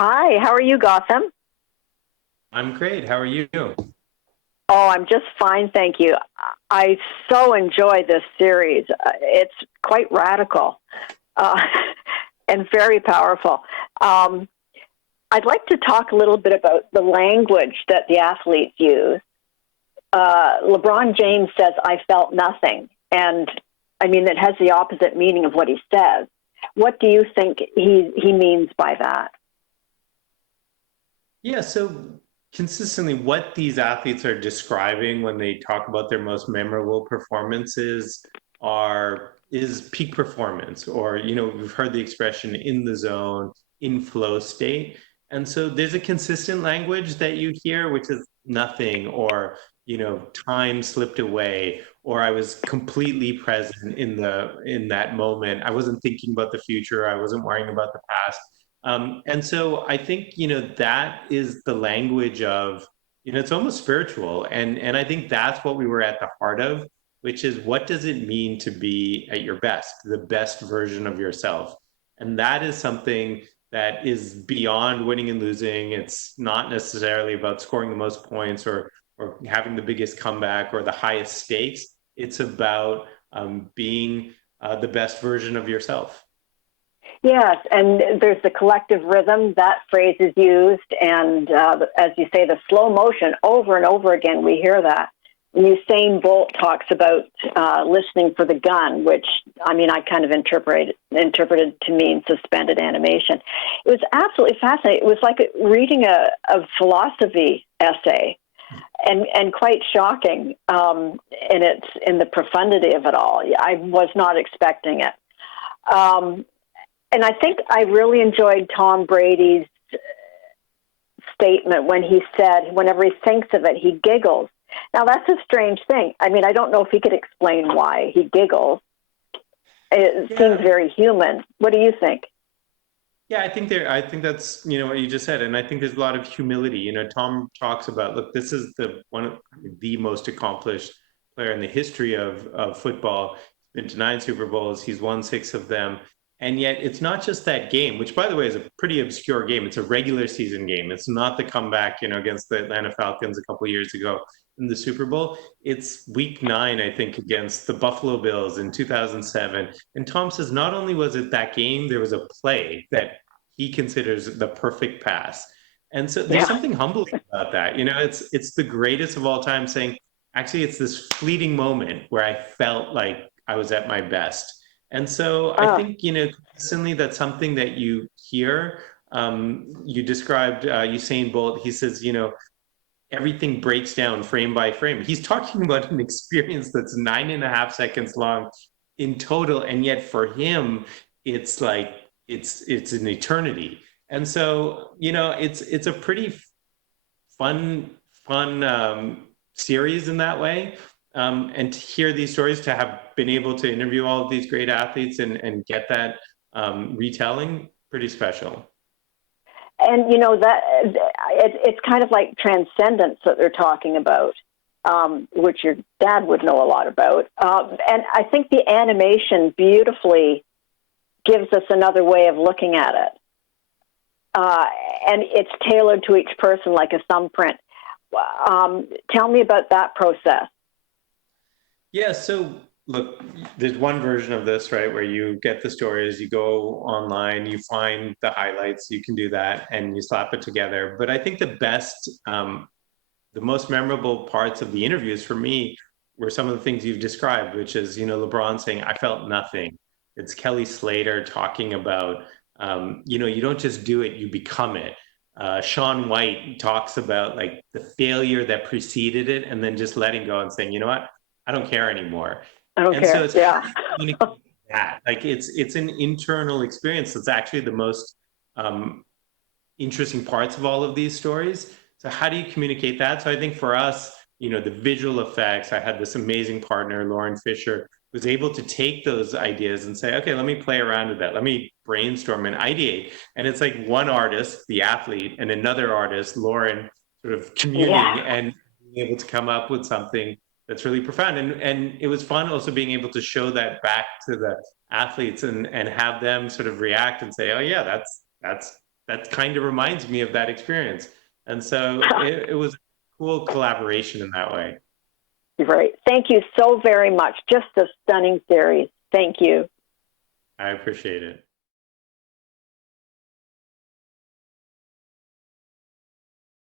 Hi, how are you, Gotham? I'm great. How are you? Oh, I'm just fine, thank you. I so enjoy this series. It's quite radical uh, and very powerful. Um, I'd like to talk a little bit about the language that the athletes use. LeBron James says, I felt nothing. And I mean, it has the opposite meaning of what he says. What do you think he means by that? Yeah, so consistently what these athletes are describing when they talk about their most memorable performances are is peak performance, or we've heard the expression in the zone, in flow state. And so there's a consistent language that you hear, which is nothing, or time slipped away, or I was completely present in that moment. I wasn't thinking about the future, I wasn't worrying about the past. And so I think, that is the language of, it's almost spiritual. And I think that's what we were at the heart of, which is, what does it mean to be at your best, the best version of yourself? And that is something that is beyond winning and losing. It's not necessarily about scoring the most points, or having the biggest comeback or the highest stakes. It's about being the best version of yourself. Yes, and there's the collective rhythm, that phrase is used, and as you say, the slow motion, over and over again, we hear that. And Usain Bolt talks about listening for the gun, which, I mean, I kind of interpreted to mean suspended animation. It was absolutely fascinating. It was like reading a philosophy essay, and quite shocking in the profundity of it all. I was not expecting it. Um, and I think I really enjoyed Tom Brady's statement when he said, whenever he thinks of it, he giggles. Now, that's a strange thing. I mean, I don't know if he could explain why he giggles. It seems Yeah. very human. What do you think? Yeah, I think that's, what you just said. And I think there's a lot of humility. Tom talks about, look, this is the most accomplished player in the history of football. He's been to 9 Super Bowls. He's won 6 of them. And yet it's not just that game, which, by the way, is a pretty obscure game. It's a regular season game. It's not the comeback, against the Atlanta Falcons a couple of years ago in the Super Bowl. It's week 9, I think, against the Buffalo Bills in 2007. And Tom says not only was it that game, there was a play that he considers the perfect pass. And so there's Yeah. something humbling about that. It's the greatest of all time, saying, actually, it's this fleeting moment where I felt like I was at my best. And so I Oh, think, consistently, that's something that you hear. You described Usain Bolt. He says, everything breaks down frame by frame. He's talking about an experience that's 9.5 seconds long in total, and yet for him, it's like it's an eternity. And so, it's a pretty fun series in that way. And to hear these stories, to have been able to interview all of these great athletes and get that retelling, pretty special. and that it's kind of like transcendence that they're talking about, which your dad would know a lot about. And I think the animation beautifully gives us another way of looking at it. Uh, and it's tailored to each person like a thumbprint. Tell me about that process. Yeah, so look, there's one version of this, right, where you get the stories, you go online, you find the highlights, you can do that, and you slap it together. But I think the most memorable parts of the interviews for me were some of the things you've described, which is, LeBron saying, I felt nothing. It's Kelly Slater talking about, you don't just do it, you become it. Shaun White talks about like the failure that preceded it, and then just letting go and saying, you know what, I don't care anymore. I don't And so care. it's, how Yeah. do you communicate that? Like it's an internal experience that's actually the most um, interesting parts of all of these stories. So how do you communicate that? So I think for us, the visual effects, I had this amazing partner, Lauren Fisher, was able to take those ideas and say, okay, let me play around with that. Let me brainstorm and ideate. And it's like one artist, the athlete, and another artist, Lauren, sort of Yeah. communing and being able to come up with something that's really profound. And it was fun also being able to show that back to the athletes and have them sort of react and say, oh yeah, that kind of reminds me of that experience. And so it was a cool collaboration in that way. Right. Thank you so very much. Just a stunning series. Thank you. I appreciate it.